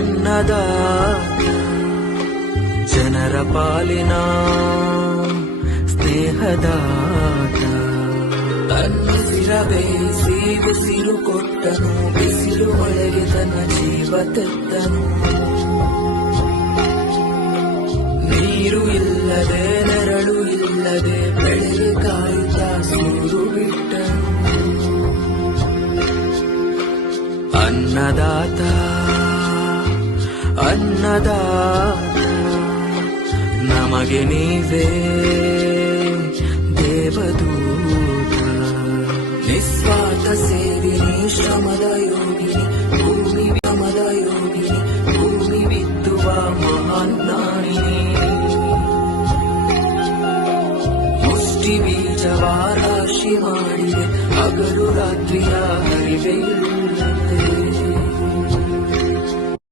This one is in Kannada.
ಅನ್ನದಾತ ಜನರ ಪಾಲಿನ ಸ್ನೇಹದಾತ ತನ್ನುಸಿರ ಬೇಯಿಸಿ ಬಿಸಿಲು ಕೊಟ್ಟನು ಬಿಸಿಲು ಒಳಗೆ ತನ್ನ ಜೀವ ತೆತ್ತನು ನೀರು ಇಲ್ಲದೆ ನೆರಳು ಇಲ್ಲದೆ ಬೆಳೆಗೆ ಕಾಯುತ್ತಾ ಸೂರು ಬಿಟ್ಟನು ಅನ್ನದಾತ ಅನ್ನದಾತ ನಮಗೆ ನೀವೇ ದೇವದೂತ ನಿಸ್ವಾರ್ಥ ಸೇವಿನಿ ಶ್ರಮದ ಯೋಗಿನಿ ಭೂಮಿ ಶ್ರಮದ ಯೋಗಿನಿ ಭೂಮಿ ಬಿತ್ತುವ ಮಹಾನ್ ನಾಣಿನಿ ಮುಷ್ಟಿ ಬೀಜವ ರಾಶಿ ಮಾಡಿದೆ ಹಗಲು ರಾತ್ರಿಯ ಹರಿವೆ ಇಲ್ಲದೆ